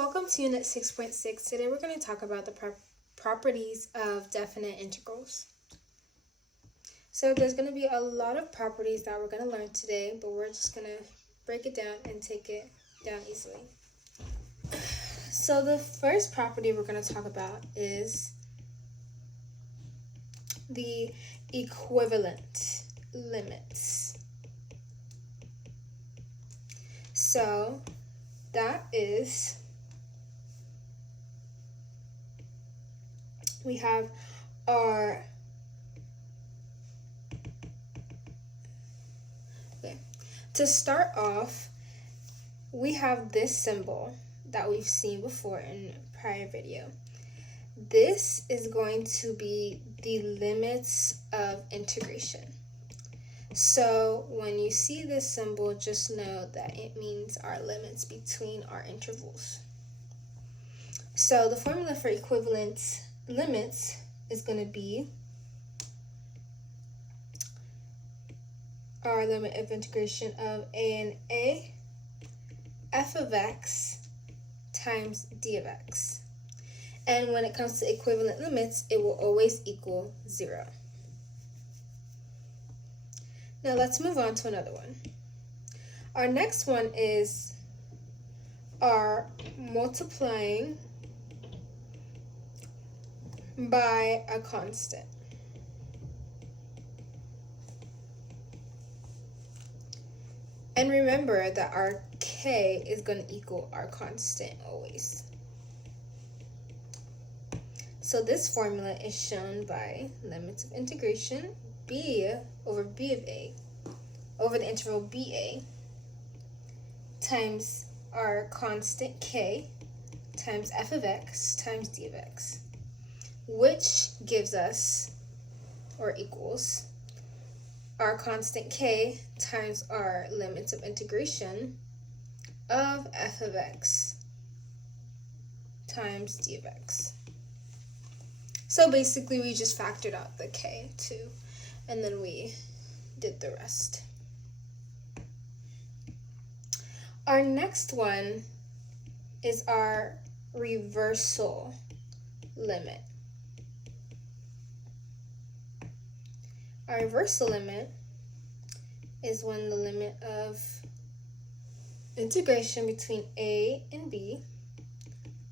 Welcome to Unit 6.6. Today we're going to talk about the properties of definite integrals. So there's going to be a lot of properties that we're going to learn today, but we're just going to break it down and take it down easily. So the first property we're going to talk about is the equivalent limits. So that is, we have our, to start off, we have this symbol that we've seen before in a prior video. This is going to be the limits of integration. So when you see this symbol, just know that it means our limits between our intervals. So the formula for equivalent limits is going to be our limit of integration of a and a, f of x times d of x. And when it comes to equivalent limits, it will always equal 0. Now let's move on to another one. Our next one is our multiplying by a constant. And remember that our k is going to equal our constant always. So this formula is shown by limits of integration b over b of a over the interval ba times our constant k times f of x times d of x, which gives us, or equals, our constant k times our limits of integration of f of x times d of x. So basically we just factored out the k too, and then we did the rest. Our next one is our reversal limit. Our reversal limit is when the limit of integration between a and b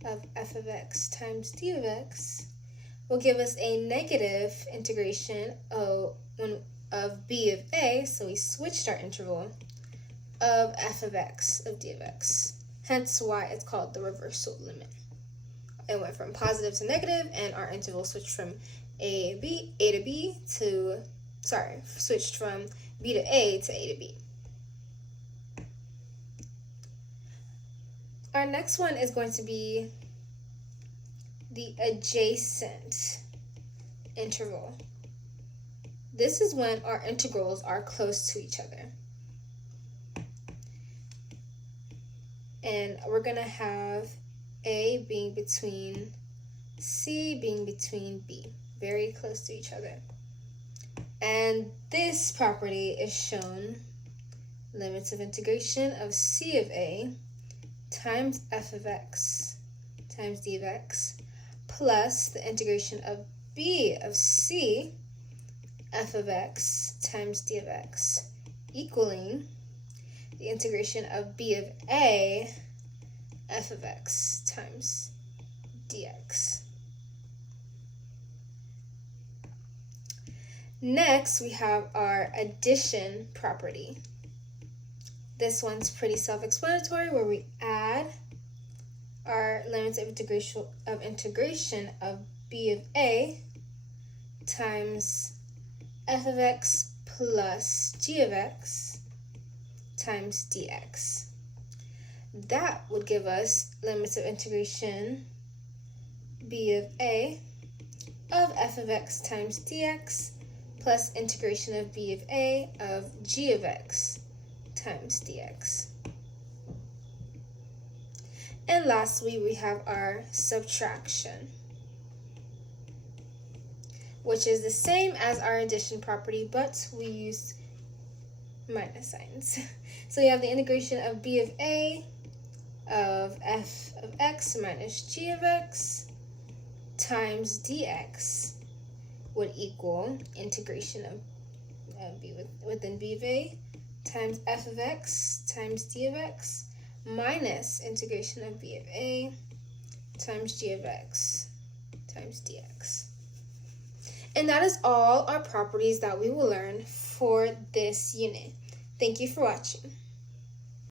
of f of x times d of x will give us a negative integration of b of a, so we switched our interval, of f of x of d of x. Hence why it's called the reversal limit. It went from positive to negative, and our interval switched from switched from b to a to b. Our next one is going to be the adjacent interval. This is when our integrals are close to each other. And we're going to have a being between c being between b, very close to each other. And this property is shown limits of integration of c of a times f of x times d of x plus the integration of b of c f of x times d of x equaling the integration of b of a f of x times dx. Next, we have our addition property. This one's pretty self-explanatory, where we add our limits of integration of b of a times f of x plus g of x times dx. That would give us limits of integration b of a of f of x times dx plus integration of b of a of g of x times dx. And lastly, we have our subtraction, which is the same as our addition property, but we use minus signs. So we have the integration of b of a of f of x minus g of x times dx would equal integration of b within b of a times f of x times d of x minus integration of b of a times g of x times dx. And that is all our properties that we will learn for this unit. Thank you for watching.